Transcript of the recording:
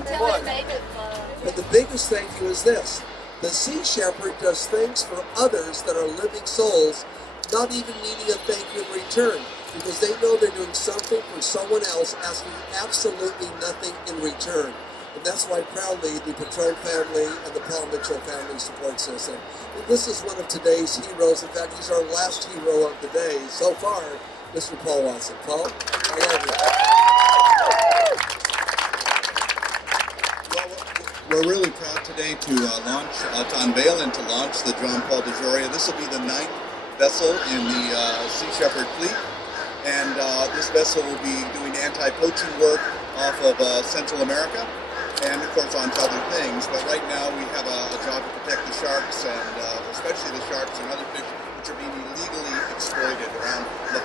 But the biggest thank you is this. The Sea Shepherd does things for others that are living souls, not even needing a thank you in return, because they know they're doing something for someone else, asking absolutely nothing in return. And that's why proudly the Patron family and the Paul Mitchell family support system. And this is one of today's heroes. In fact, he's our last hero of the day so far, Mr. Paul Watson. Paul, I love you. Well, we're really proud today to unveil and to launch the John Paul DeJoria. This will be the 9th vessel in the Sea Shepherd fleet. And this vessel will be doing anti-poaching work off of Central America. And of course on to other things, but right now we have a job to protect the sharks, and especially the sharks and other fish which are being illegally exploited around La